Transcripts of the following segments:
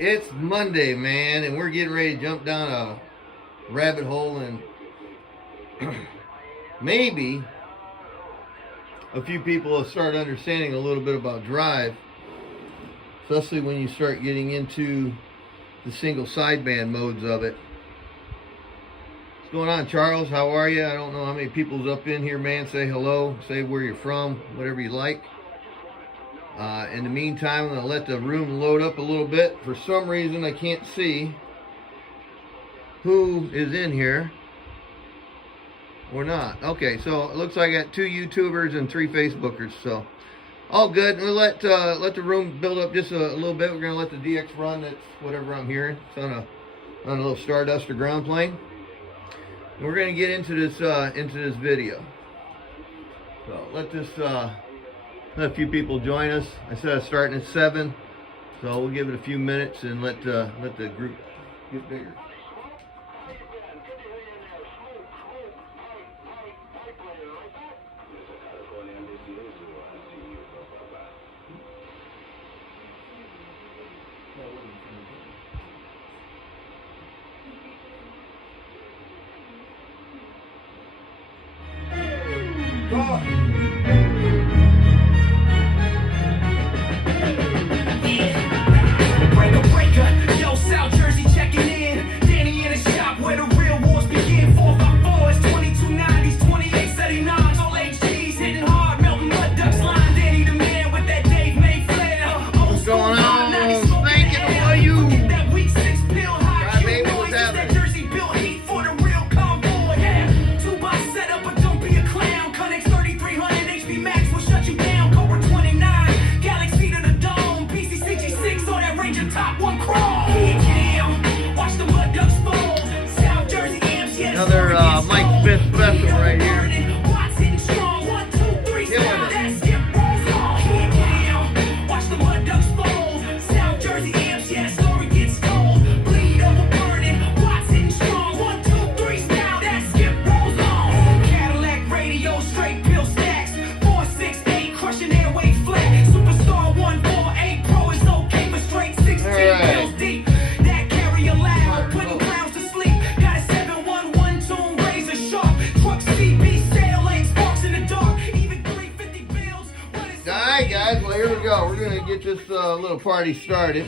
It's Monday, man, and we're getting ready to jump down a rabbit hole, and maybe a few people will start understanding a little bit about Drive, especially when you start getting into the single sideband modes of it. What's going on, Charles? How are you? I don't know how many people's up in here, man. Say hello, say where you're from, whatever you like. In the meantime, I'm going to let the room load up a little bit. For some reason, I can't see who is in here or not. Okay, so it looks like I got 2 YouTubers and 3 Facebookers, so all good. We'll let the room build up just a little bit. We're going to let the DX run. That's whatever I'm hearing. It's on a little Stardust or ground plane. And we're going to get into this video. So let a few people join us. I said I was starting at 7, so we'll give it a few minutes and let the group get bigger. Another Mike Smith special right here. Alright guys, well here we go. We're going to get this little party started.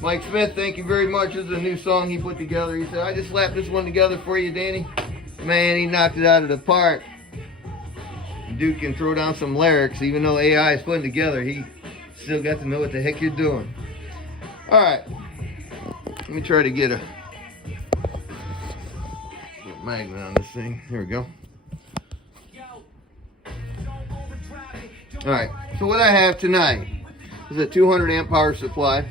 Mike Smith, thank you very much. This is a new song he put together. He said, I just slapped this one together for you, Danny. Man, he knocked it out of the park. The dude can throw down some lyrics. Even though AI is putting together, he still got to know what the heck you're doing. Alright, let me try to get a magnet on this thing. Here we go. Alright, so what I have tonight is a 200 amp power supply.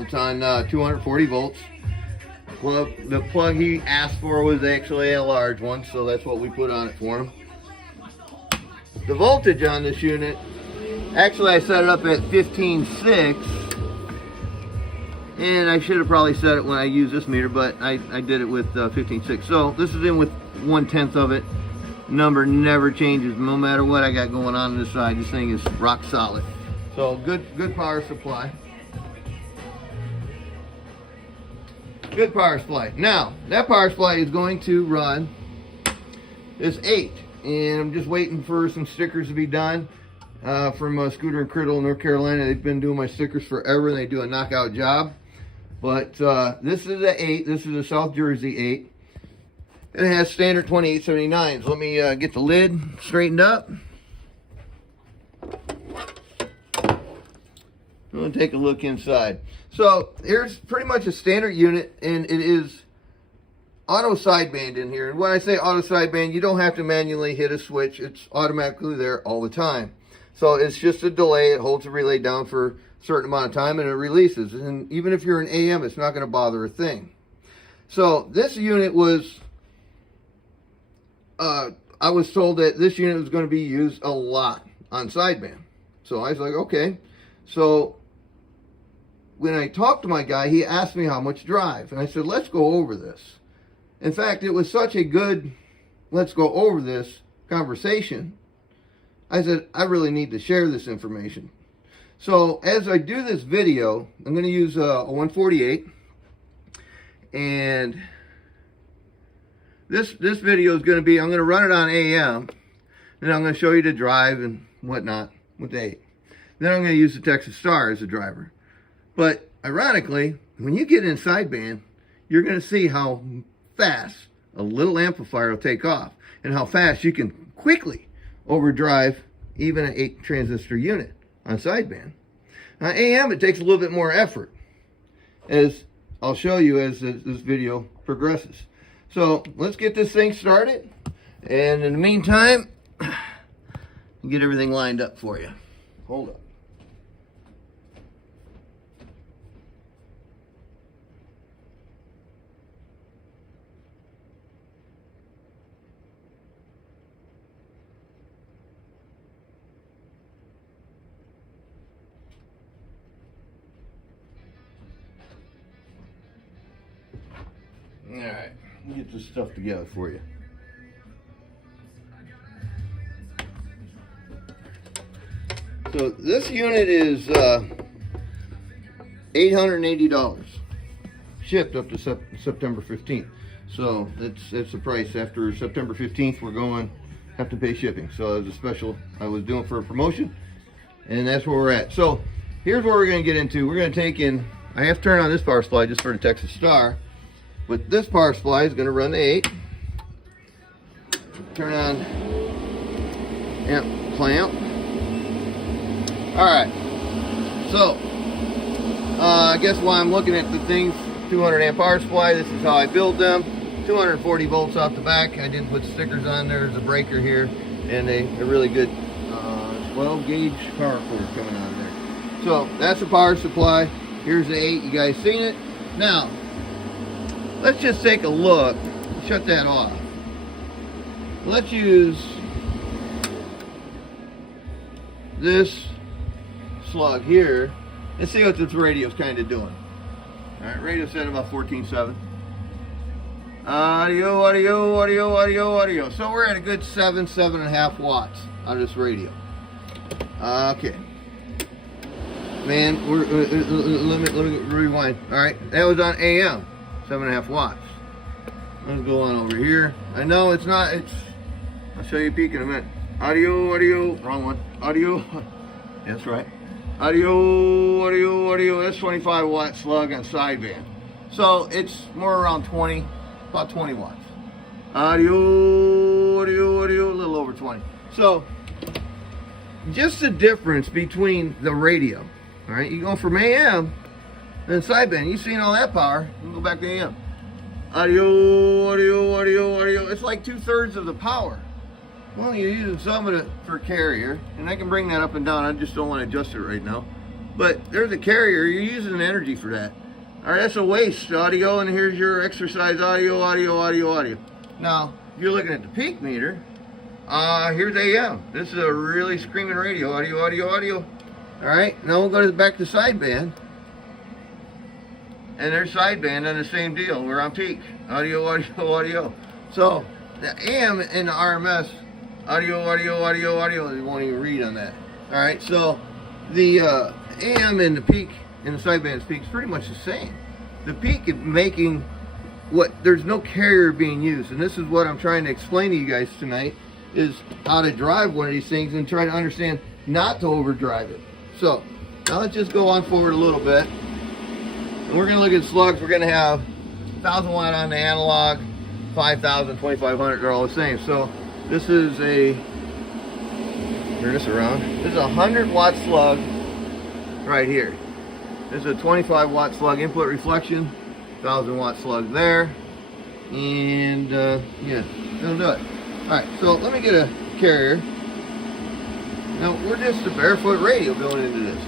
It's on 240 volts. Well, the plug he asked for was actually a large one, so that's what we put on it for him. The voltage on this unit, actually I set it up at 15.6, and I should have probably set it when I used this meter, but I did it with 15.6. So this is in with 1/10 of it. Number never changes no matter what I got going on this side. This thing is rock solid. So good power supply. Good power supply. Now that power supply is going to run this 8, and I'm just waiting for some stickers to be done from Scooter and Criddle in North Carolina. They've been doing my stickers forever, and they do a knockout job. But this is a 8. This is a South Jersey 8. It has standard 2879s. Let me get the lid straightened up. I'm going to take a look inside. So here's pretty much a standard unit, and it is auto sideband in here. And when I say auto sideband, you don't have to manually hit a switch. It's automatically there all the time. So it's just a delay. It holds the relay down for a certain amount of time, and it releases. And even if you're an AM, it's not going to bother a thing. So this unit was... I was told that this unit was going to be used a lot on sideband. So I was like, okay. So when I talked to my guy, he asked me how much drive. And I said, let's go over this. In fact, it was such a good let's go over this conversation. I said, I really need to share this information. So as I do this video, I'm going to use a 148, and this video is going to be, I'm going to run it on AM, then I'm going to show you the drive and whatnot with the 8. Then I'm going to use the Texas Star as a driver. But ironically, when you get in sideband, you're going to see how fast a little amplifier will take off, and how fast you can quickly overdrive even an 8 transistor unit on sideband. Now AM, it takes a little bit more effort, as I'll show you as this video progresses. So let's get this thing started, and in the meantime, get everything lined up for you. Hold up. All right, let me get this stuff together for you. So this unit is $880, shipped up to September 15th. So that's the price. After September 15th, we're going have to pay shipping. So it was a special I was doing for a promotion, and that's where we're at. So here's what we're going to get into. We're going to take in. I have to turn on this power supply just for the Texas Star. But this power supply is going to run the 8. Turn on amp clamp. Alright, so I guess while I'm looking at the things, 200 amp power supply, this is how I build them. 240 volts off the back. I didn't put stickers on there. There's a breaker here, and a really good 12 gauge power cord coming on there. So that's the power supply. Here's the 8. You guys seen it? Now, let's just take a look. Shut that off. Let's use this slug here and see what this radio's kind of doing. Alright, radio set about 14.7. Audio, audio, audio, audio, audio. So we're at a good 7.5 watts on this radio. Okay. Man, let me rewind. Alright, that was on AM. 7.5 watts. Let's go on over here. I know it's not, I'll show you a peek in a minute. Audio, audio, wrong one. Audio, that's right. Audio, audio, audio, that's 25 watt slug on sideband. So it's more around 20, about 20 watts. Audio, audio, audio, a little over 20. So, just the difference between the radio. Alright, you go from AM and sideband, you've seen all that power. We'll go back to AM. Audio, audio, audio, audio. It's like 2/3 of the power. Well, you're using some of it for carrier, and I can bring that up and down. I just don't want to adjust it right now. But there's a carrier. You're using energy for that. All right, that's a waste audio, and here's your exercise audio, audio, audio, audio. Now, if you're looking at the peak meter, here's AM. This is a really screaming radio, audio, audio, audio. All right, now we'll go back to sideband. And there's sideband on the same deal. We're on peak. Audio, audio, audio. So the AM and the RMS, audio, audio, audio, audio, they won't even read on that. Alright, so the AM and the peak and the sideband's peak is pretty much the same. The peak is making there's no carrier being used. And this is what I'm trying to explain to you guys tonight, is how to drive one of these things and try to understand not to overdrive it. So now let's just go on forward a little bit. And we're going to look at slugs. We're going to have 1,000 watt on the analog, 5,000, 2,500, they're all the same. So this is turn this around. This is a 100 watt slug right here. This is a 25 watt slug input reflection, 1,000 watt slug there. And yeah, that'll do it. Alright, so let me get a carrier. Now we're just a barefoot radio going into this.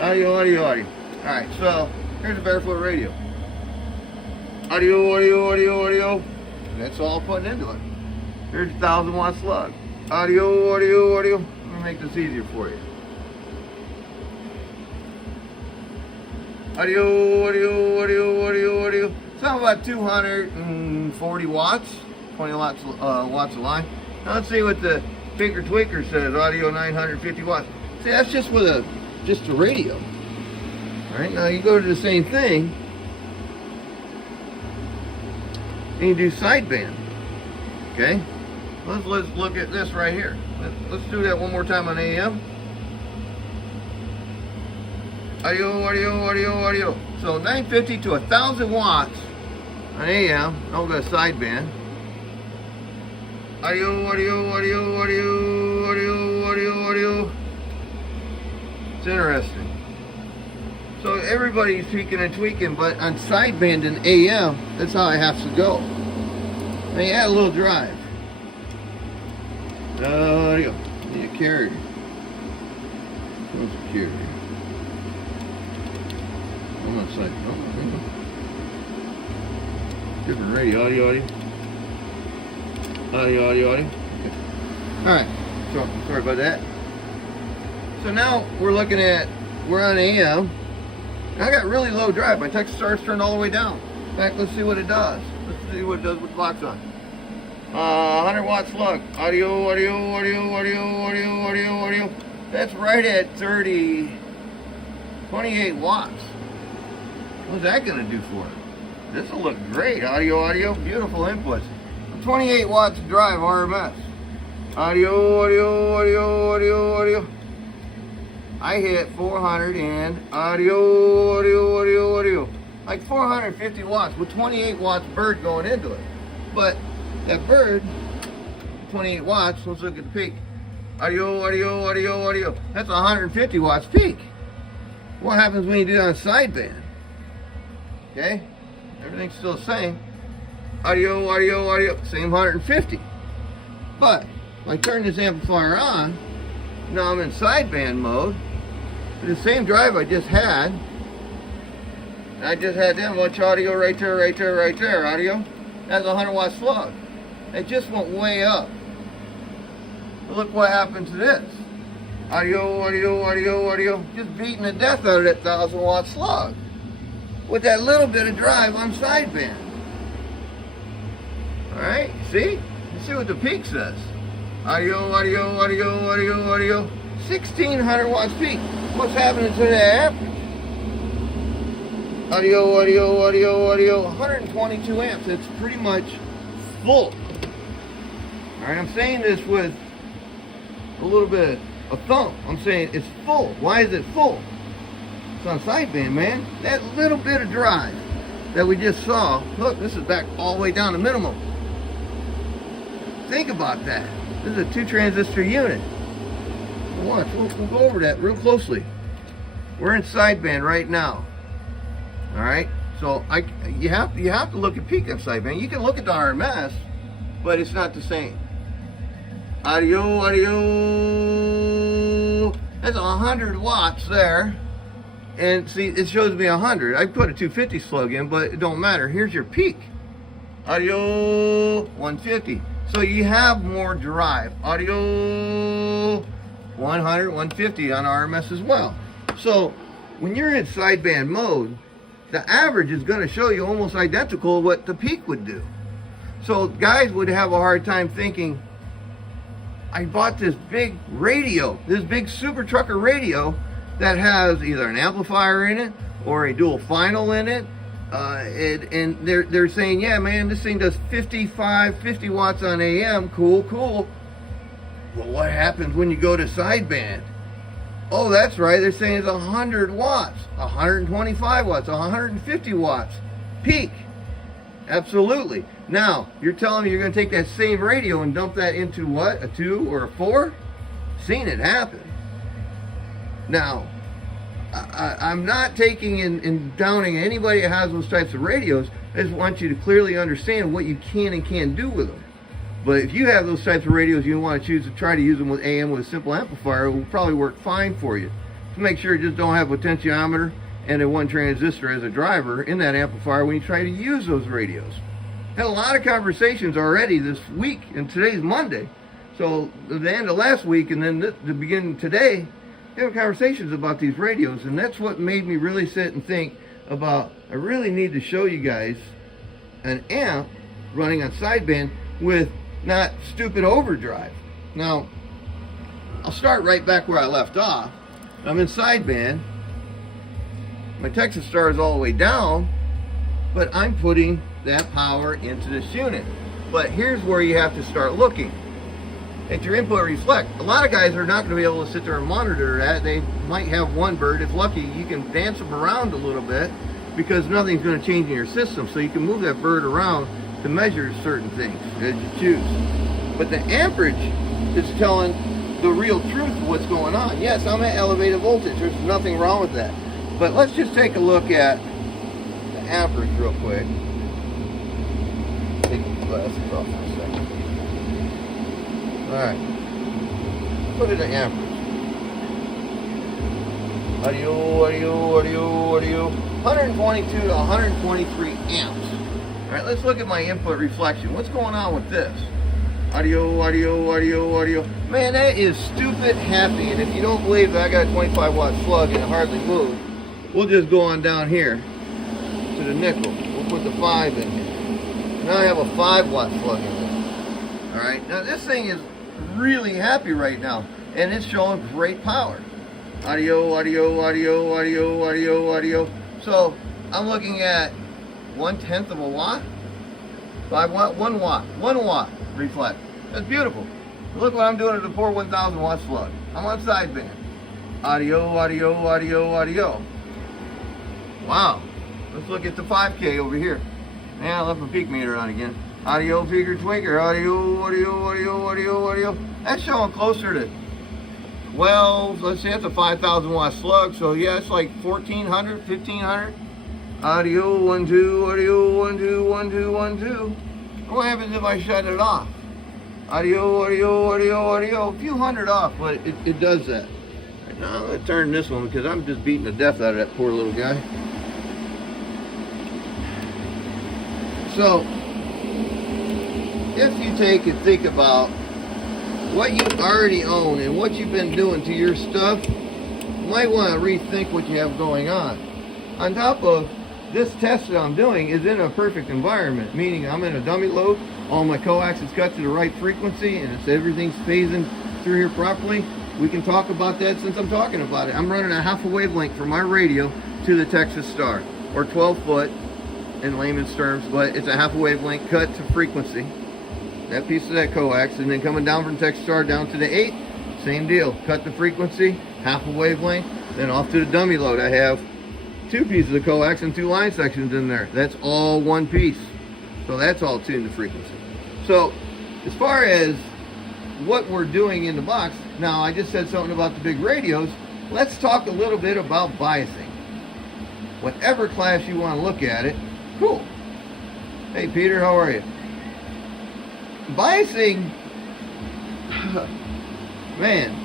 Audio, audio, audio. Alright, so here's a barefoot radio. Audio, audio, audio, audio. That's all putting into it. Here's a 1,000 watt slug. Audio, audio, audio. I'm gonna make this easier for you. Audio, audio, audio, audio, audio. So about 240 watts, 20 watts of line. Now let's see what the Tinker Twinker says. Audio 950 watts. See, that's just with a just a radio. All right, now you go to the same thing and you do sideband. Okay, let's look at this right here. Let's do that one more time on AM. Audio, audio, audio, audio. So 950 to 1,000 watts on AM. Now we've got a sideband. Audio, audio, audio, audio, audio, audio, audio. It's interesting. So everybody's tweaking and tweaking, but on sideband and AM, that's how it has to go. Now you add a little drive. Audio. Need a carrier. What's a carrier? I'm not saying. Different radio. Audio, audio. Audio, audio, audio. Okay. Alright. So, sorry about that. So now we're looking at, we're on AM. I got really low drive. My Texas star's turned all the way down. In fact, let's see what it does. Let's see what it does with the box on. 100 watt slug. Audio, audio, audio, audio, audio, audio, audio. That's right at 28 watts. What's that going to do for it? This will look great. Audio, audio, beautiful inputs. 28 watts of drive RMS. Audio, audio, audio, audio, audio. I hit 400 and audio, audio, audio, audio. Like 450 watts with 28 watts bird going into it. But that bird, 28 watts, let's look at the peak. Audio, audio, audio, audio. That's 150 watts peak. What happens when you do it on sideband? Okay, everything's still the same. Audio, audio, audio, same 150. But if I turn this amplifier on, now I'm in sideband mode. The same drive I just had. I just had that much audio right there, right there, right there. Audio. That's a 100 watt slug. It just went way up. But look what happened to this. Audio, audio, audio, audio. Just beating the death out of that 1,000 watt slug. With that little bit of drive on sideband. Alright, see? You see what the peak says. Audio, audio, audio, audio, audio. 1,600 watts peak. What's happening to that average? Audio, audio, audio, audio. 122 amps. It's pretty much full. Alright, I'm saying this with a little bit of thump. I'm saying it's full. Why is it full? It's on sideband, man. That little bit of drive that we just saw. Look, this is back all the way down to minimum. Think about that. This is a 2 transistor unit. Watch, we'll go over that real closely. We're in sideband right now. All right, so you have to look at peak on sideband. You can look at the RMS, but it's not the same. Audio, audio. That's 100 watts there, and see, it shows me 100. I put a 250 slug in, but it don't matter. Here's your peak. Audio 150. So you have more drive. Audio 100, 150 on RMS as well. So when you're in sideband mode, the average is going to show you almost identical what the peak would do. So guys would have a hard time thinking, I bought this big radio, this big super trucker radio that has either an amplifier in it or a dual final in it. And they're saying, yeah, man, this thing does 50 watts on AM. Cool, cool. Well, what happens when you go to sideband? Oh, that's right. They're saying it's 100 watts, 125 watts, 150 watts peak. Absolutely. Now, you're telling me you're going to take that same radio and dump that into what? A 2 or a 4? Seen it happen. Now, I'm not taking and downing anybody that has those types of radios. I just want you to clearly understand what you can and can't do with them. But if you have those types of radios, you want to choose to try to use them with AM with a simple amplifier, it will probably work fine for you. To make sure you just don't have a potentiometer and a 1 transistor as a driver in that amplifier when you try to use those radios. Had a lot of conversations already this week, and today's Monday. So at the end of last week and then the beginning of today, having conversations about these radios, and that's what made me really sit and think about, I really need to show you guys an amp running on sideband with not stupid overdrive. Now, I'll start right back where I left off. I'm in sideband. My Texas Star is all the way down, but I'm putting that power into this unit. But here's where you have to start looking at your input reflect. A lot of guys are not going to be able to sit there and monitor that. They might have one bird. If lucky, you can dance them around a little bit because nothing's going to change in your system. So you can move that bird around to measure certain things as you choose. But the amperage is telling the real truth of what's going on. Yes, I'm at elevated voltage. There's nothing wrong with that. But let's just take a look at the amperage real quick. Take the glasses off for a second. Alright. Look at the amperage. Audio. 122 to 123 amps. Alright, let's look at my input reflection. What's going on with this? Audio. Man, that is stupid happy. And if you don't believe that I got a 25 watt slug and it hardly moves, we'll just go on down here to the nickel. We'll put the 5 in here. Now I have a 5 watt slug in there. Alright, now this thing is really happy right now. And it's showing great power. Audio. So I'm looking at 1/10 of a watt. 5 watt, 1 watt, 1 watt reflect. That's beautiful. Look what I'm doing at the poor 1000 watt slug. I'm on sideband. Audio. Wow. Let's look at the 5K over here. Yeah, I left my peak meter on again. Audio, peaker, twinker. Audio. That's showing closer to 12. Let's see, that's a 5,000 watt slug. So yeah, it's like 1,400, 1,500. Audio, 1, 2, audio, 1, 2, 1, 2, 1, 2. What happens if I shut it off? Audio. A few hundred off, but it does that. Right, now I'm going to turn this one because I'm just beating the death out of that poor little guy. So, if you take and think about what you already own and what you've been doing to your stuff, you might want to rethink what you have going on. On top of this test that I'm doing is in a perfect environment, meaning I'm in a dummy load, all my coax is cut to the right frequency, and it's everything's phasing through here properly. We can talk about that since I'm talking about it. I'm running a half a wavelength from my radio to the Texas Star, or 12 foot in layman's terms, but it's a half a wavelength cut to frequency. That piece of that coax, and then coming down from Texas Star down to the 8, same deal. Cut the frequency, half a wavelength, then off to the dummy load. I have 2 pieces of coax and 2 line sections in there. That's all one piece. So that's all tuned to frequency. So as far as what we're doing in the box, now I just said something about the big radios. Let's talk a little bit about biasing. Whatever class you want to look at it, cool. Hey Peter, how are you? Biasing, man,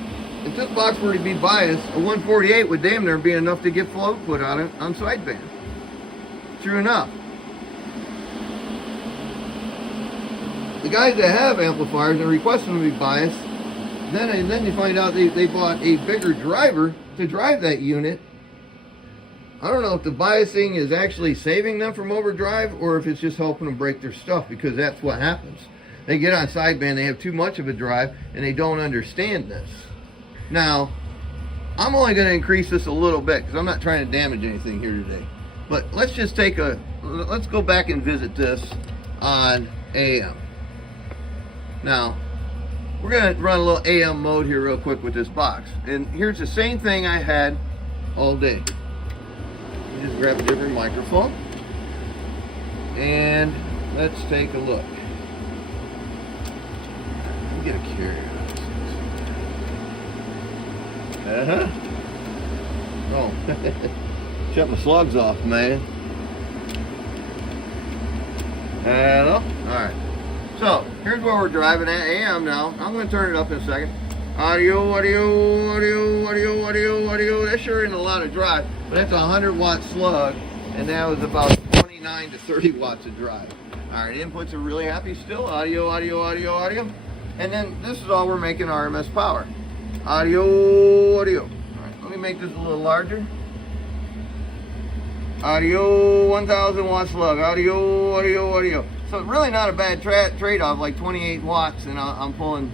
if this box were to be biased, a 148 would damn near be enough to get float put on it on sideband. True enough. The guys that have amplifiers and request them to be biased, then you find out they bought a bigger driver to drive that unit. I don't know if the biasing is actually saving them from overdrive or if it's just helping them break their stuff, because that's what happens. They get on sideband, they have too much of a drive, and they don't understand this. Now, I'm only going to increase this a little bit because I'm not trying to damage anything here today. But let's just let's go back and visit this on AM. Now, we're going to run a little AM mode here real quick with this box. And here's the same thing I had all day. You just grab a different microphone. And let's take a look. Let me get a carrier. Oh, shut my slugs off, man. Hello? Alright. So, here's where we're driving at AM now. I'm going to turn it up in a second. Audio. That sure isn't a lot of drive, but that's a 100 watt slug, and that was about 29 to 30 watts of drive. Alright, inputs are really happy still. Audio. And then this is all we're making RMS power. Audio. Alright, let me make this a little larger. Audio, 1000 watt slug. Audio. So really not a bad trade-off, like 28 watts, and I'm pulling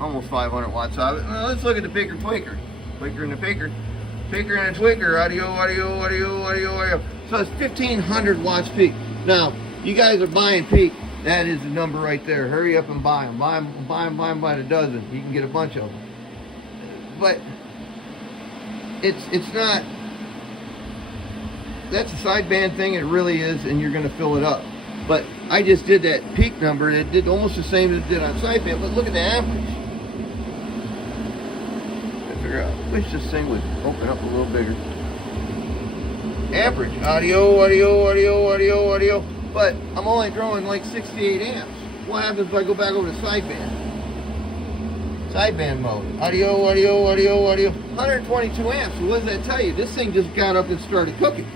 almost 500 watts out of it. Now let's look at the picker tweaker. Tweaker and the picker. Tweaker and a tweaker, audio, audio, audio, audio, audio. So it's 1500 watts peak. Now, you guys are buying peak. That is the number right there. Hurry up and buy them. Buy them by the dozen. You can get a bunch of them. But it's not. That's a sideband thing. It really is, and you're going to fill it up. But I just did that peak number, and it did almost the same as it did on sideband. But look at the average. Figure out which this thing would open up a little bigger. Average audio, audio, audio, audio, audio. But I'm only drawing like 68 amps. What happens if I go back over to sideband? Sideband mode. Audio, audio, audio, audio. 122 amps. So what does that tell you? This thing just got up and started cooking.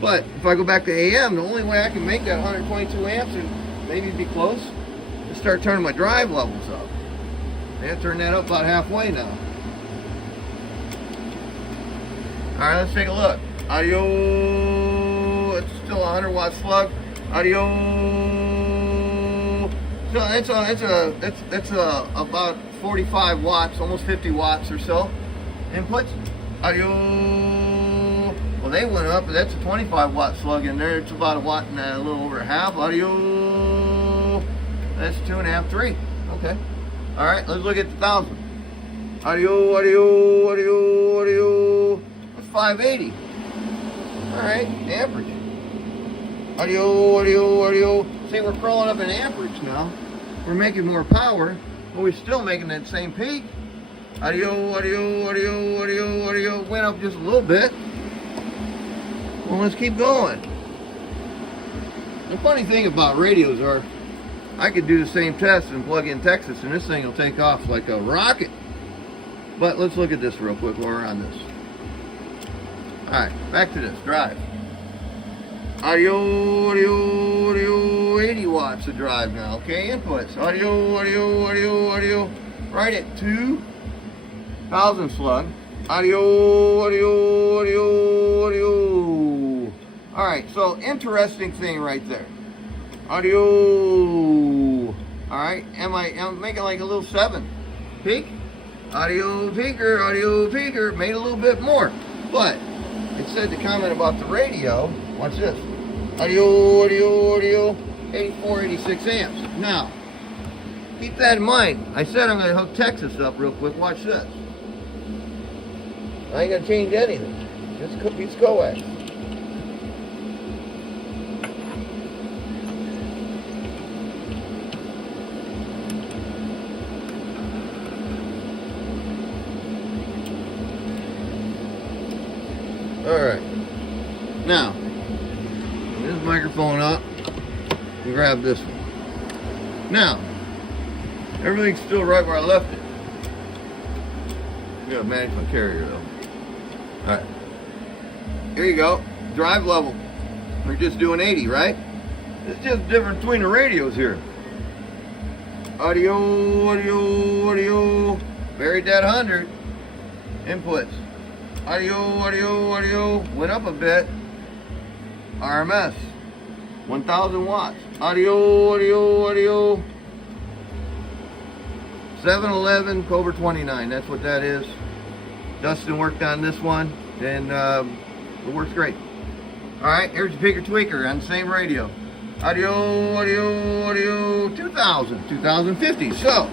But if I go back to AM, the only way I can make that 122 amps and maybe be close is start turning my drive levels up. I have to turn that up about halfway now. All right, let's take a look. Audio, it's still a 100 watt slug. Audio, so that's about 45 watts, almost 50 watts or so. Inputs, audio, well they went up, but that's a 25 watt slug in there. It's about a watt and a little over half. Audio, that's 2.5, 3. Okay. All right, let's look at the 1000. Audio, audio, audio, audio. 580. All right, average. Audio, audio, audio. See, we're crawling up in amperage now. We're making more power, but we're still making that same peak. Audio, audio, audio, audio, audio. Went up just a little bit. Well, let's keep going. The funny thing about radios are, I could do the same test and plug in Texas, and this thing will take off like a rocket. But let's look at this real quick while we're on this. Alright, back to this, drive. Audio, audio, audio, 80 watts of drive now, okay, inputs. Audio, audio, audio, audio, right at 2,000 slug. Audio, audio, audio, audio. Alright, so interesting thing right there. Audio, alright, I'm making like a little 7. Peak, audio peaker, made a little bit more, but it said the comment about the radio. Watch this. Audio, audio, audio, 84, 86 amps. Now, keep that in mind. I said I'm going to hook Texas up real quick. Watch this. I ain't going to change anything. Just coax. Alright, now, this microphone up, and grab this one. Now, everything's still right where I left it. I gotta manage my carrier though. Alright, here you go, drive level. We're just doing 80, right? It's just the difference between the radios here. Audio, audio, audio, buried that 100. Inputs. Audio, audio, audio, went up a bit. RMS, 1,000 watts. Audio, audio, audio. 711 Cobra 29, that's what that is. Dustin worked on this one, and it works great. All right, here's the Picker Tweaker on the same radio. Audio, audio, audio, 2,000, 2,050. So,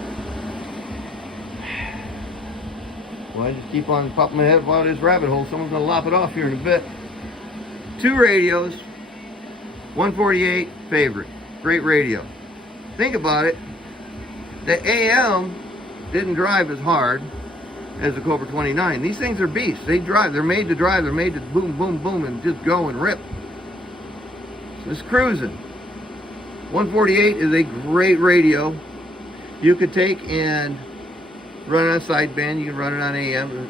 well, I just keep on popping my head about this rabbit hole. Someone's going to lop it off here in a bit. 2 radios, 148 favorite. Great radio. Think about it. The AM didn't drive as hard as the Cobra 29. These things are beasts. They drive. They're made to drive. They're made to boom, boom, boom, and just go and rip. So it's cruising. 148 is a great radio. You could take and run it on sideband, you can run it on AM. It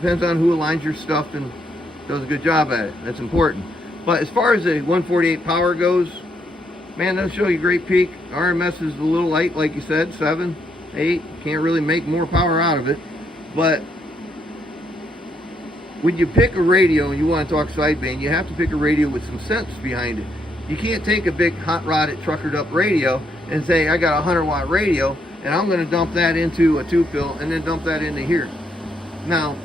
depends on who aligns your stuff and does a good job at it. That's important. But as far as the 148 power goes, man, that'll show you great peak. RMS is a little light, like you said, 7, 8. Can't really make more power out of it. But when you pick a radio and you want to talk sideband, you have to pick a radio with some sense behind it. You can't take a big hot rodded, truckered up radio and say, I got a 100 watt radio, and I'm going to dump that into a 2-fill and then dump that into here. Now,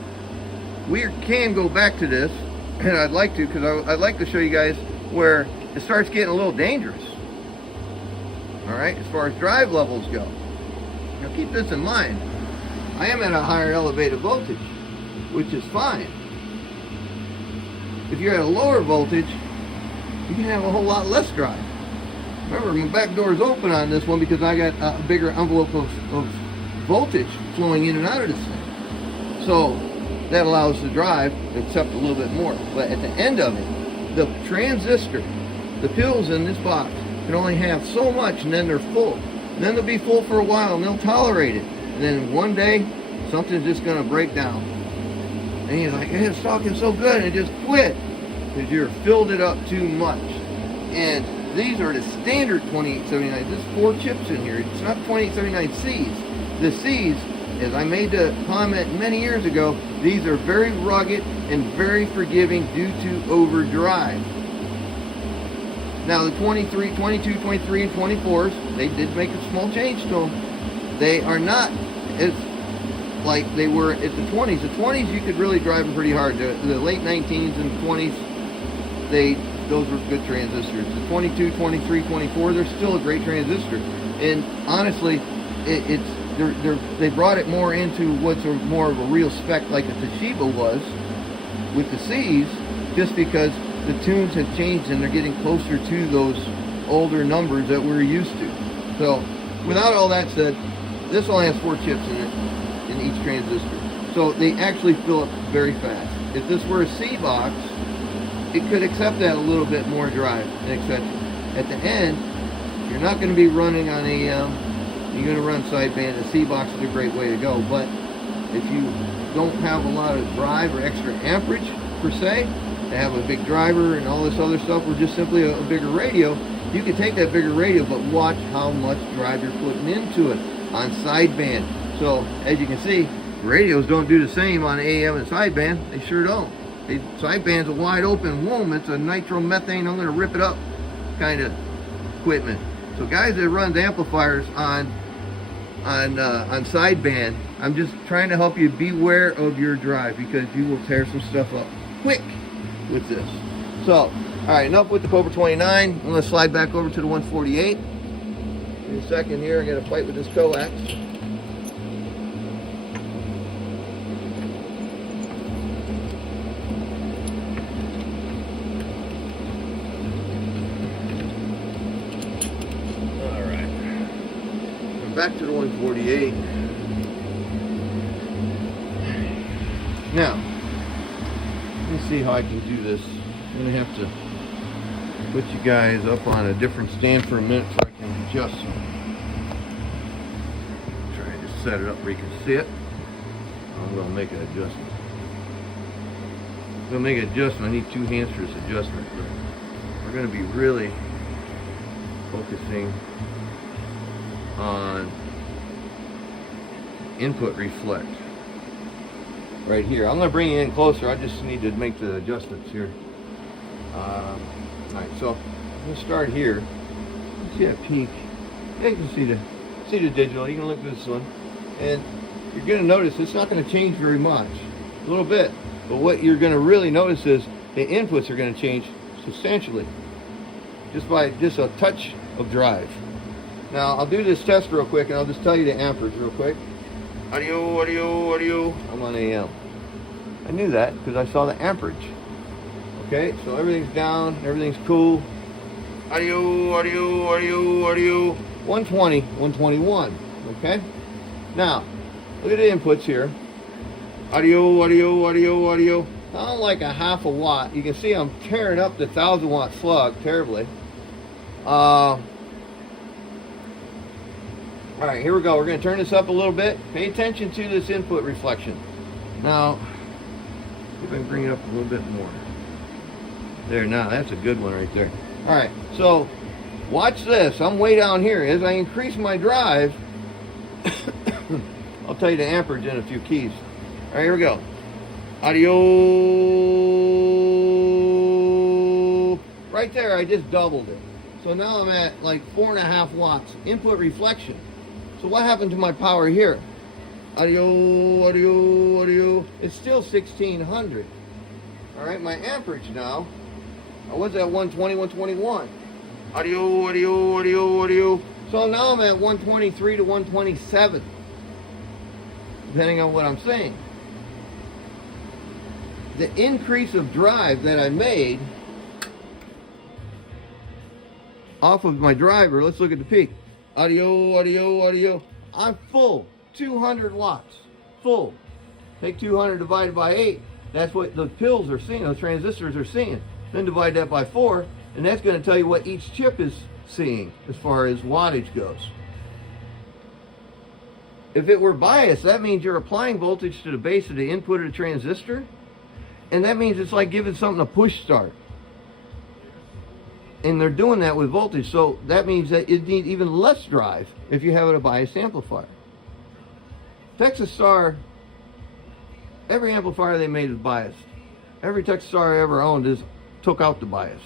we can go back to this, and I'd like to, because I'd like to show you guys where it starts getting a little dangerous. All right, as far as drive levels go. Now keep this in mind. I am at a higher elevated voltage, which is fine. If you're at a lower voltage, you can have a whole lot less drive. Remember, my back door is open on this one because I got a bigger envelope of voltage flowing in and out of this thing. So that allows the drive to accept a little bit more. But at the end of it, the transistor, the pills in this box can only have so much, and then they're full. And then they'll be full for a while and they'll tolerate it. And then one day, something's just gonna break down. And you're like, hey, it's talking so good, and it just quit. Because you're filled it up too much. And these are the standard 2879. There's 4 chips in here. It's not 2879Cs. The Cs, as I made the comment many years ago, these are very rugged and very forgiving due to overdrive. Now the 23, 22, 23, and 24s, they did make a small change to them. They are not as like they were at the 20s. The 20s you could really drive them pretty hard. The late 19s and 20s, those were good transistors. The 22, 23, 24, they're still a great transistor. And honestly, they brought it more into what's more of a real spec like the Toshiba was with the C's, just because the tunes have changed and they're getting closer to those older numbers that we're used to. So without all that said, this only has 4 chips in it, in each transistor. So they actually fill up very fast. If this were a C box, it could accept that a little bit more drive, etc. At the end, you're not going to be running on AM. You're going to run sideband. The C box is a great way to go. But if you don't have a lot of drive or extra amperage per se, to have a big driver and all this other stuff, or just simply a bigger radio, you can take that bigger radio, but watch how much drive you're putting into it on sideband. So as you can see, radios don't do the same on AM and sideband. They sure don't. Sideband's a wide open, whoom, it's a nitromethane, I'm going to rip it up kind of equipment. So guys that runs amplifiers on sideband, I'm just trying to help you beware of your drive, because you will tear some stuff up quick with this. So, all right, enough with the Cobra 29. I'm going to slide back over to the 148. In a second here, I'm going to fight with this coax. Back to the 148. Now, let me see how I can do this. I'm going to have to put you guys up on a different stand for a minute so I can adjust them. Try to set it up where you can see it. I'm going to make an adjustment. I'm going to make an adjustment. I need 2 hands for this adjustment. We're going to be really focusing on input reflect right here. I'm going to bring you in closer. I just need to make the adjustments here. Alright, so I'm going to start here. See that peak. Yeah, you can see the digital. You can look at this one, and you're going to notice it's not going to change very much, a little bit, but what you're going to really notice is the inputs are going to change substantially just by just a touch of drive. Now, I'll do this test real quick, and I'll just tell you the amperage real quick. Audio, audio, audio. I'm on AM. I knew that because I saw the amperage. Okay, so everything's down, everything's cool. Audio, audio, audio, audio. 120, 121. Okay? Now, look at the inputs here. Audio, audio, audio, audio. Sound like a half a watt. You can see I'm tearing up the 1,000 watt slug terribly. Alright, here we go. We're going to turn this up a little bit. Pay attention to this input reflection. Now, if I can bring it up a little bit more. There, now that's a good one right there. Alright, so watch this. I'm way down here. As I increase my drive, I'll tell you the amperage in a few keys. Alright, here we go. Audio. Right there, I just doubled it. So now I'm at like 4.5 watts input reflection. So what happened to my power here? Audio, audio, audio. It's still 1600. All right, my amperage now, I was at 120, 121. Audio, audio, audio, audio. So now I'm at 123 to 127, depending on what I'm saying. The increase of drive that I made off of my driver, let's look at the peak. Audio, audio, audio. I'm full, 200 watts, full. Take 200 divided by 8. That's what the pills are seeing, those transistors are seeing. Then divide that by 4, and that's going to tell you what each chip is seeing as far as wattage goes. If it were biased, that means you're applying voltage to the base of the input of the transistor, and that means it's like giving something a push start. And they're doing that with voltage, so that means that it needs even less drive if you have a biased amplifier. Texas Star, every amplifier they made is biased. Every Texas Star I ever owned took out the bias.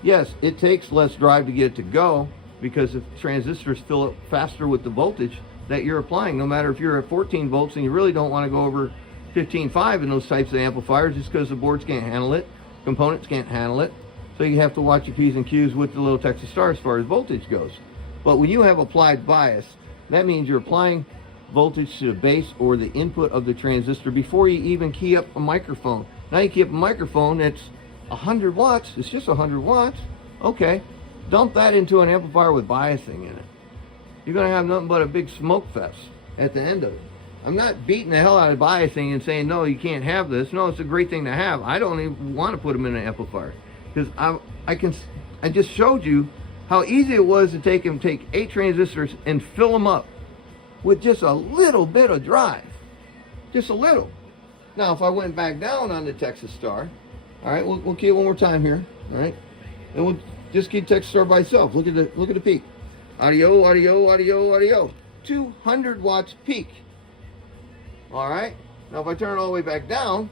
Yes, it takes less drive to get it to go because if transistors fill up faster with the voltage that you're applying, no matter if you're at 14 volts and you really don't want to go over 15.5 in those types of amplifiers just because the boards can't handle it, components can't handle it. So you have to watch your P's and Q's with the little Texas Star as far as voltage goes. But when you have applied bias, that means you're applying voltage to the base or the input of the transistor before you even key up a microphone. Now you key up a microphone that's 100 watts, it's just 100 watts. Okay, dump that into an amplifier with biasing in it. You're gonna have nothing but a big smoke fest at the end of it. I'm not beating the hell out of biasing and saying, no, you can't have this. No, it's a great thing to have. I don't even want to put them in an amplifier because I just showed you how easy it was to take 8 transistors and fill them up with just a little bit of drive, just a little. Now, if I went back down on the Texas Star, all right, we'll key it one more time here, all right, and we'll just keep Texas Star by itself. Look at the peak. Audio, audio, audio, audio. 200 watts peak. All right. Now, if I turn it all the way back down,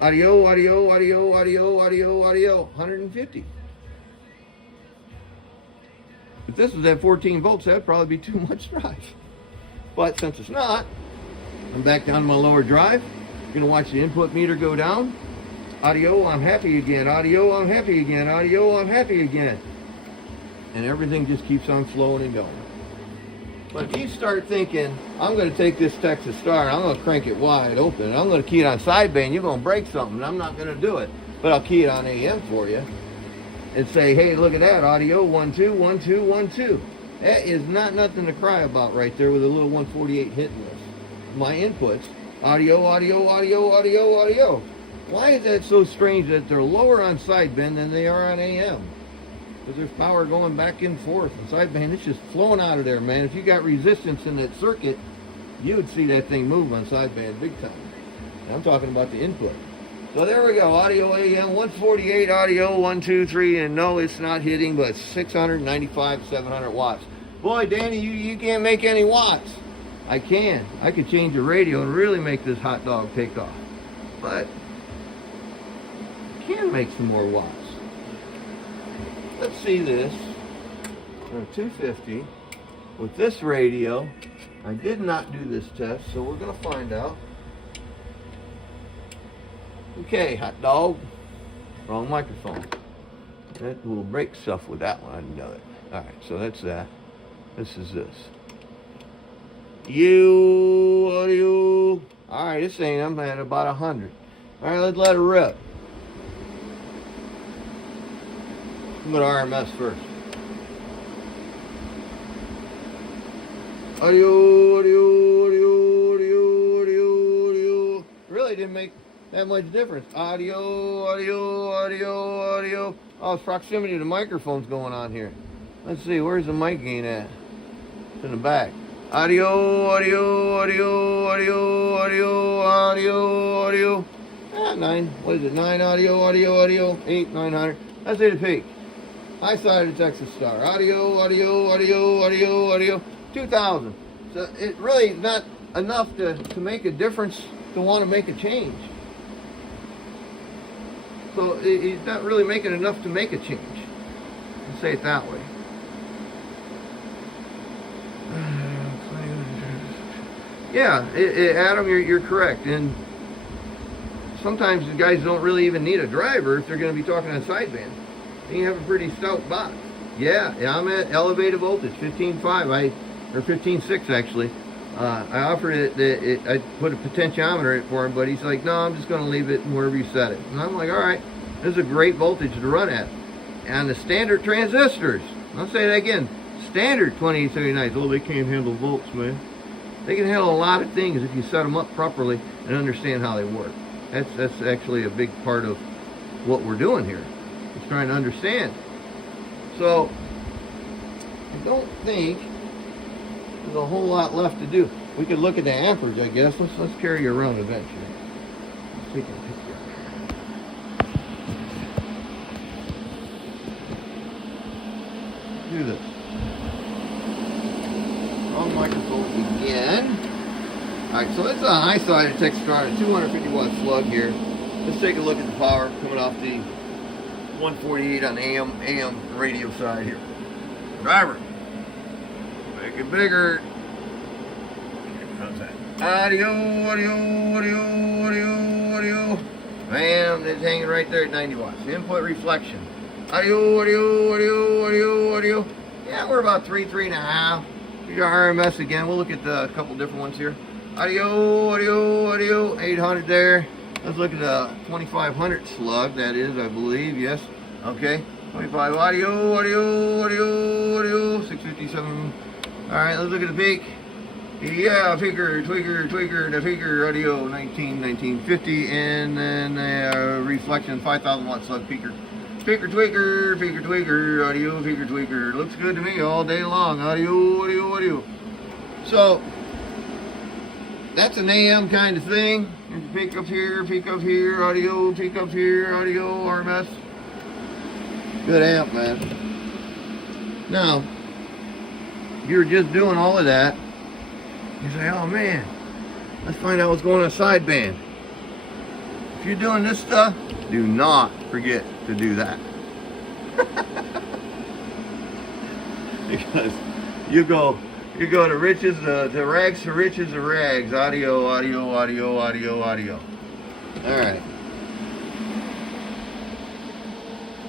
audio, audio, audio, audio, audio, audio, 150. If this was at 14 volts, that'd probably be too much drive. But since it's not, I'm back down to my lower drive. I'm gonna watch the input meter go down. Audio, I'm happy again. Audio, I'm happy again. Audio, I'm happy again. And everything just keeps on flowing and going. But if you start thinking, I'm gonna take this Texas Star, I'm gonna crank it wide open, I'm gonna key it on sideband, you're gonna break something. I'm not gonna do it. But I'll key it on AM for you. And say, hey, look at that, audio, 1, 2, 1, 2, 1, 2. That is not nothing to cry about right there with a little 148 hitting list. My inputs, audio, audio, audio, audio, audio. Why is that so strange that they're lower on sideband than they are on AM? Because there's power going back and forth. And sideband, it's just flowing out of there, man. If you got resistance in that circuit, you would see that thing move on sideband big time. And I'm talking about the input. So there we go, audio AM, 148 audio, 1, 2, 3, and no, it's not hitting, but 695, 700 watts. Boy, Danny, you can't make any watts. I can. I could change the radio and really make this hot dog take off. But I can make some more watts. Let's see this. 250 with this radio. I did not do this test, so we're going to find out. Okay, hot dog. Wrong microphone. That will break stuff with that one, I know it. Alright, so that's that. This is this. Audio. Alright, this thing, I'm at about 100. Alright, let's let it rip. I'm going to RMS first. Audio, audio, audio, audio, audio, audio. Really didn't make that much difference. Audio, audio, audio, audio. Oh, it's proximity to the microphones going on here. Let's see, where's the mic gain at? It's in the back. Audio, audio, audio, audio, audio, audio, audio. 9, what is it? 9 audio, audio, audio, 8, 900. Let's say the peak. High side of the Texas Star. Audio, audio, audio, audio, audio, 2,000. So it really is not enough to make a difference to want to make a change. So it's not really making enough to make a change. Let's say it that way. Yeah, Adam, you're correct. And sometimes the guys don't really even need a driver if they're going to be talking on sideband. And you have a pretty stout box. Yeah, I'm at elevated voltage, 15.5, or 15.6 actually. I offered it, I put a potentiometer in it for him, but he's like, no, I'm just going to leave it wherever you set it. And I'm like, all right, this is a great voltage to run at. And the standard transistors, I'll say that again, standard 2879s, oh, they can't handle volts, man. They can handle a lot of things if you set them up properly and understand how they work. That's actually a big part of what we're doing here. It's trying to understand. So, I don't think there's a whole lot left to do. We could look at the amperage, I guess. Let's carry you around eventually. Let's take a picture. Do this. On microphone again. Alright, so it's a high side of Textron, a 250 watt slug here. Let's take a look at the power coming off the 148 on the AM radio side here. Driver. Make it bigger. Here comes that. Audio. Bam, it's hanging right there at 90 watts. Input reflection. Audio. Yeah, we're about 3.5. Here's our RMS again. We'll look at a couple different ones here. Audio, 800 there. Let's look at the 2500 slug, that is, I believe, yes. Okay, 25 audio, 657. All right, let's look at the peak. Yeah, tweaker, the peaker, audio, 1950, and then reflection, 5,000 watt slug peaker. Tweaker, audio, tweaker. Looks good to me all day long. Audio. So, that's an AM kind of thing. Peak up here, audio, peak up here, audio, RMS. Good amp, man. Now, if you're just doing all of that, you say, oh man, let's find out what's going on sideband. If you're doing this stuff, do not forget to do that. Because you go to riches, to rags to riches to rags. Audio. Alright.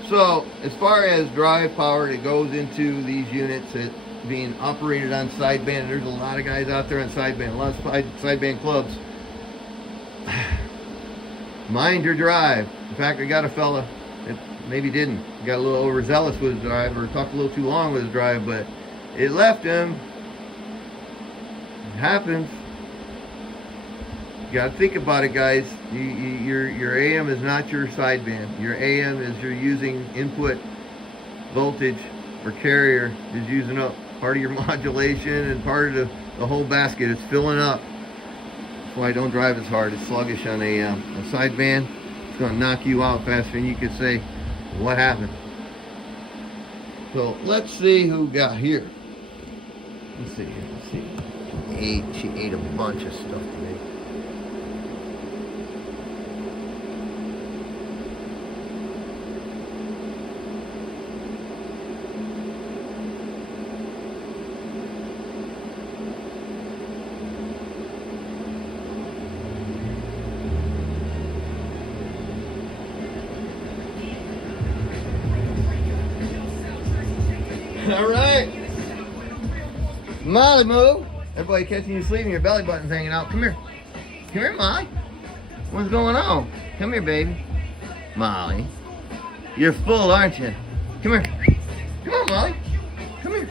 So, as far as drive power that goes into these units that being operated on sideband, there's a lot of guys out there on sideband, a lot of sideband clubs. Mind your drive. In fact, I got a fella that maybe didn't. He got a little overzealous with his drive, or talked a little too long with his drive, but it left him. It happens. You got to think about it, guys. Your AM is not your sideband. Your AM is you're using input voltage or carrier is using up part of your modulation and part of the whole basket. It's filling up. That's why I don't drive as hard. It's sluggish on AM. A sideband, it's going to knock you out faster than you could say, what happened? So let's see who got here. Let's see. She ate a bunch of stuff today. All right. Molly, move. Everybody catching you sleeping, your belly button's hanging out. Come here. Come here, Molly. What's going on? Come here, baby. Molly. You're full, aren't you? Come here. Come on, Molly. Come here.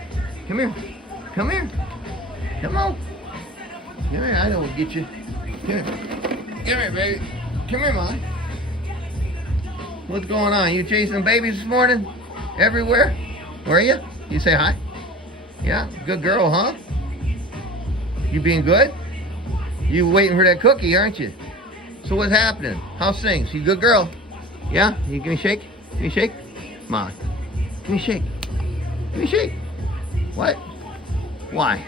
Come here. Come here. Come on. Come here. I don't get you. Come here. Come here, baby. Come here, Molly. What's going on? You chasing babies this morning? Everywhere? Where are you? You say hi? Yeah? Good girl, huh? You being good? You waiting for that cookie, aren't you? So what's happening? How's things? You good girl? Yeah? You give me a shake? Give me a shake? Come on. Give me a shake. Give me a shake. What? Why?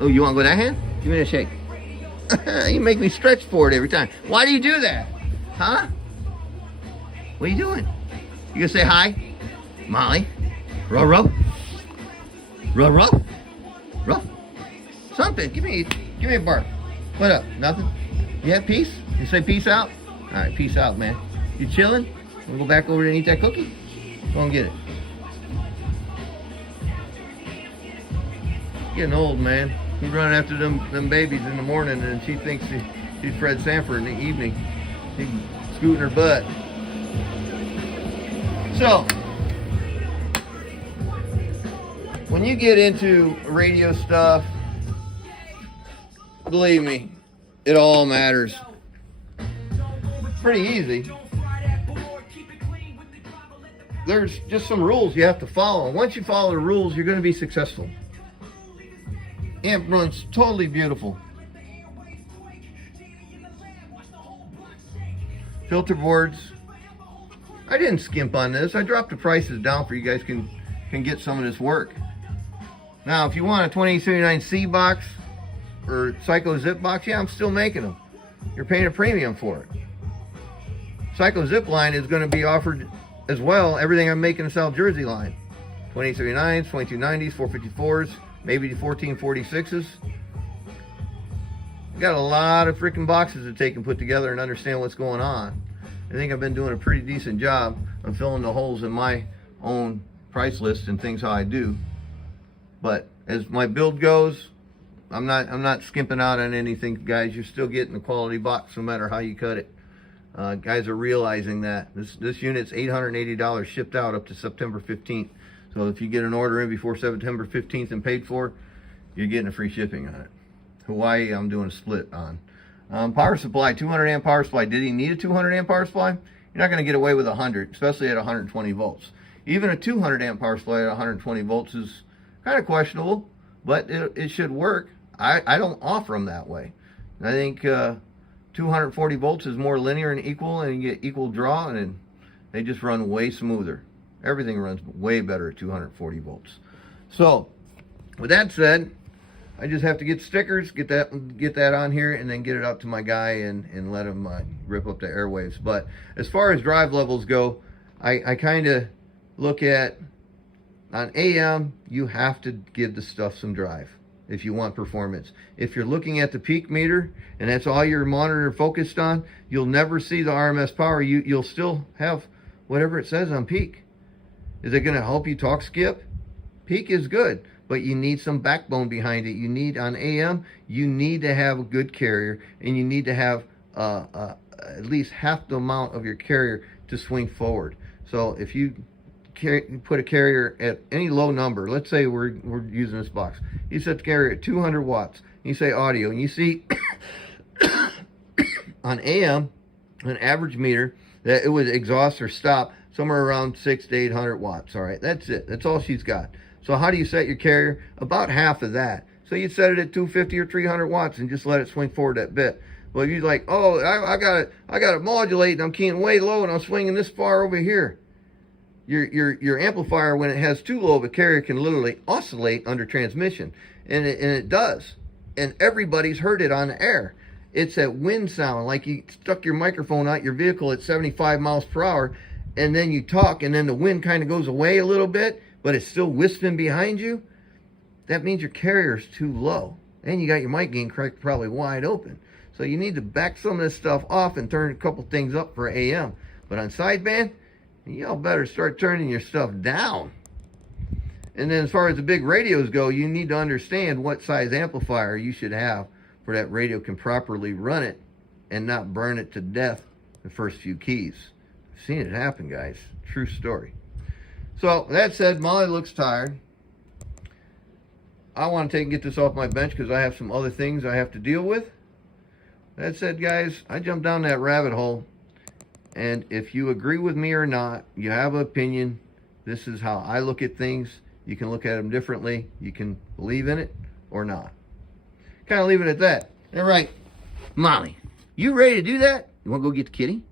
Oh, you want to go that hand? Give me a shake. You make me stretch for it every time. Why do you do that? Huh? What are you doing? You gonna say hi? Molly? Ruh. Something. Give me a bark. What up? Nothing? Yeah, peace? You say peace out? All right, peace out, man. You chilling? We'll go back over there and eat that cookie? Go and get it. Getting old, man. He's running after them babies in the morning, and she thinks she's Fred Sanford in the evening. She's scooting her butt. So, when you get into radio stuff, believe me, it all matters. Pretty easy. There's just some rules you have to follow. Once you follow the rules, you're going to be successful. Amp runs totally beautiful. Filter boards. I didn't skimp on this. I dropped the prices down for you guys can get some of this work. Now, if you want a 2879C box or Psycho Zip box, yeah, I'm still making them. You're paying a premium for it. Psycho Zip line is going to be offered as well. Everything I'm making in the South Jersey line. 2879s, 2290s, 454s, maybe the 1446s. Got a lot of freaking boxes to take and put together and understand what's going on. I think I've been doing a pretty decent job of filling the holes in my own price list and things how I do. But as my build goes, I'm not skimping out on anything, guys. You're still getting a quality box no matter how you cut it. Guys are realizing that this unit's $880 shipped out up to September 15th. So if you get an order in before September 15th and paid for, you're getting a free shipping on it. Hawaii, I'm doing a split on. Power supply, 200 amp power supply. Did he need a 200 amp power supply? You're not going to get away with 100, especially at 120 volts. Even a 200 amp power supply at 120 volts is kind of questionable, but it should work. I don't offer them that way. I think 240 volts is more linear and equal, and you get equal draw, and they just run way smoother. Everything runs way better at 240 volts. So, with that said, I just have to get stickers, get that on here, and then get it out to my guy and let him rip up the airwaves. But as far as drive levels go, I kind of look at, on AM, you have to give the stuff some drive if you want performance. If you're looking at the peak meter and that's all your monitor focused on, you'll never see the RMS power. You'll still have whatever it says on peak. Is it going to help you talk skip? Peak is good, but you need some backbone behind it. You need, on AM, you need to have a good carrier, and you need to have at least half the amount of your carrier to swing forward. So if you put a carrier at any low number, let's say we're using this box, you set the carrier at 200 watts, you say audio, and you see on AM, an average meter, that it would exhaust or stop somewhere around 600 to 800 watts. All right, that's it. That's all she's got. So how do you set your carrier? About half of that. So you set it at 250 or 300 watts and just let it swing forward that bit. Well, if you're like, oh, I got to modulate, and I'm keying way low, and I'm swinging this far over here. Your amplifier, when it has too low of a carrier, can literally oscillate under transmission, and it does. And everybody's heard it on the air. It's that wind sound, like you stuck your microphone out your vehicle at 75 miles per hour, and then you talk, and then the wind kind of goes away a little bit, but it's still wisping behind you. That means your carrier's too low, and you got your mic gain cranked probably wide open. So you need to back some of this stuff off and turn a couple things up for AM. But on sideband, y'all better start turning your stuff down. And then as far as the big radios go, you need to understand what size amplifier you should have for that radio can properly run it and not burn it to death the first few keys. I've seen it happen, guys. True story. So that said, Molly looks tired. I want to take and get this off my bench because I have some other things I have to deal with. That said, guys, I jumped down that rabbit hole. And if you agree with me or not, you have an opinion, this is how I look at things. You can look at them differently. You can believe in it or not. Kind of leave it at that. All right, Molly, you ready to do that? You want to go get the kitty?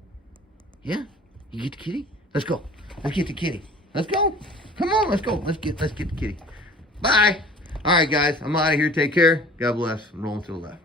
Yeah? You get the kitty? Let's go. Let's get the kitty. Let's go. Come on, let's go. Let's get the kitty. Bye. All right, guys, I'm out of here. Take care. God bless. I'm rolling to the left.